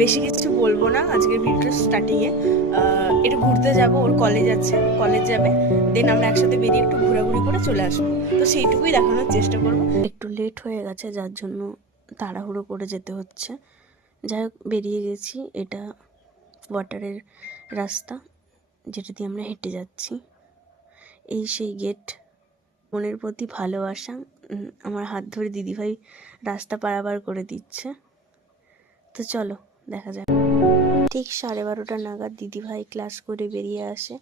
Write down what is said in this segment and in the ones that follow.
বেশি কিছু বলবো না আজকের ভিডিওর স্টার্টিংয়ে। একটু ঘুরতে যাব, ওর কলেজ আছে, কলেজ যাবে, দেন আমরা একসাথে বেরিয়ে একটু ঘোরাঘুরি করে চলে আসবো। তো সেইটুকুই দেখানোর চেষ্টা করবো। একটু লেট হয়ে গেছে যার জন্য তাড়াহুড়ো করে যেতে হচ্ছে। যাই হোক, বেরিয়ে গেছি। এটা ওয়াটারের রাস্তা যেটা দিয়ে আমরা হেঁটে যাচ্ছি। এই সেই গেট। মনের প্রতি ভালোবাসা, আমার হাত ধরে দিদিভাই রাস্তা পারাপার করে দিচ্ছে। তো চলো দেখা যাক। ঠিক 12:30 নাগাদ দিদিভাই ক্লাস করে বেরিয়ে আসে।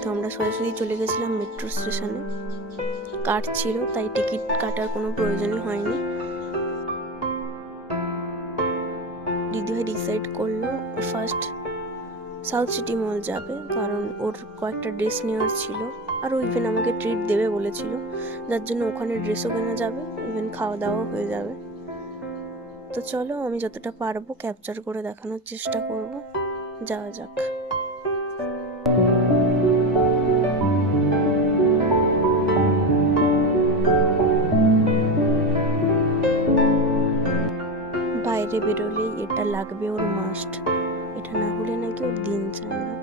তো আমরা সরাসরি চলে গেছিলাম মেট্রো স্টেশনে। কার্ড ছিল তাই টিকিট কাটার কোনো প্রয়োজনই হয়নি। দিদিভাই ডিসাইড করলো ফার্স্ট সাউথ সিটি মল যাবে, কারণ ওর কয়েকটা ড্রেস নেওয়ার ছিল, আর ও ইভেন আমাকে ট্রিট দেবে বলেছিল, যার জন্য ওখানে ড্রেসও কেনা যাবে, ইভেন খাওয়া দাওয়াও হয়ে যাবে। তো চলো, আমি যতটা পারবো ক্যাপচার করে দেখানোর চেষ্টা করব। যাওয়া যাক। বাইরে বেরোলেই এটা লাগবে ওর মাস্ট, এটা না হলে নাকি ওর দিন চায় না।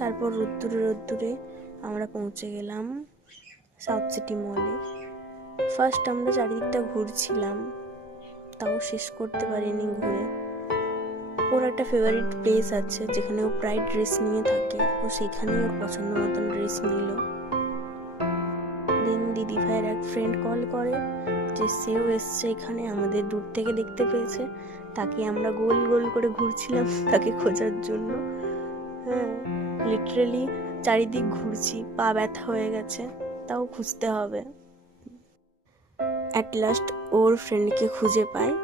তারপর রোদ্দুরে আমরা পৌঁছে গেলাম সাউথ সিটি মলে। ফার্স্ট আমরা চারিদিকটা ঘুরছিলাম, তাও শেষ করতে পারিনি ঘুরে। ওর একটা ফেভারিট প্লেস আছে যেখানে ও প্রায় ড্রেস নিয়ে থাকে, ও সেখানেই ওর পছন্দ মতন ড্রেস নিল। দেন দিদি ভাইয়ের এক ফ্রেন্ড কল করে যে সেও এসছে এখানে, আমাদের দূর থেকে দেখতে পেয়েছে। তাকে আমরা গোল গোল করে ঘুরছিলাম তাকে খোঁজার জন্য। হ্যাঁ, লিটারেলি চারিদিক ঘুরছি, পা ব্যথা হয়ে গেছে, তাও খুঁজতে হবে। অ্যাট লাস্ট ওর ফ্রেন্ডকে খুঁজে পায়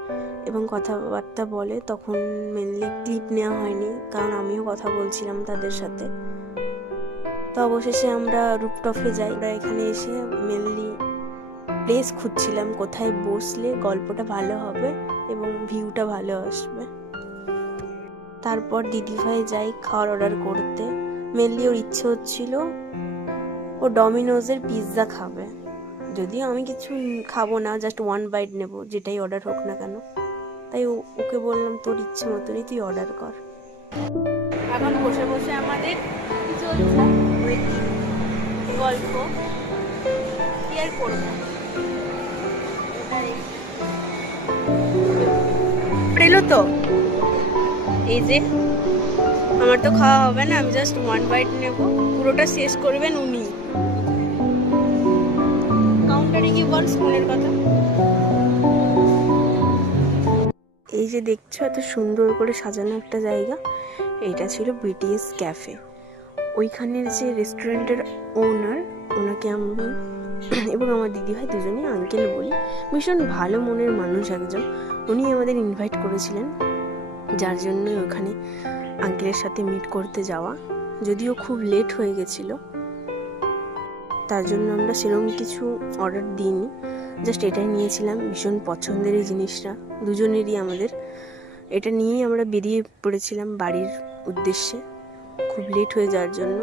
এবং কথাবার্তা বলে। তখন মেনলি ক্লিপ নেওয়া হয়নি, কারণ আমিও কথা বলছিলাম তাদের সাথে। তো অবশেষে আমরা রুপটপে যাই। আমরা এখানে এসে মেনলি প্লেস খুঁজছিলাম কোথায় বসলে গল্পটা ভালো হবে এবং ভিউটা ভালো আসবে। তারপর দিদিভাই যাই খাওয়ার অর্ডার করতে। মেনলি ওর ইচ্ছে হচ্ছিল ও ডমিনোজের পিৎজা খাবে, যদিও আমি কিছু খাবো না, জাস্ট 1 বাইট নেব, যেটাই অর্ডার হোক না কেন। তাই ওকে বললাম তোর ইচ্ছে মতনই তুই অর্ডার কর। এখন বসে বসে আমাদের চলছে গল্প, কি আর করবো। এলো তো, এই যে আমার তো খাওয়া হবে না, আমি জাস্ট 1 বাইট নেব, পুরোটা শেষ করবেন উনি। কাউন্টারে কি বল স্কুলের কথা। এই যে দেখছো এত সুন্দর করে সাজানো একটা জায়গা, এটা ছিল বিটিএস ক্যাফে। ওইখানের যে রেস্টুরেন্টের ওনার, ওনাকে আমি এবং আমার দিদিভাই দুজনেই আঙ্কেল বলি। ভীষণ ভালো মনের মানুষ একজন। উনি আমাদের ইনভাইট করেছিলেন, যার জন্যই ওখানে আঙ্কেলের সাথে মিট করতে যাওয়া। যদিও খুব লেট হয়ে গেছিল, তার জন্য আমরা সেরকম কিছু অর্ডার দিইনি, জাস্ট এটাই নিয়েছিলাম। ভীষণ পছন্দের এই জিনিসটা দুজনেরই আমাদের। এটা নিয়েই আমরা বেরিয়ে পড়েছিলাম বাড়ির উদ্দেশ্যে, খুব লেট হয়ে যাওয়ার জন্য।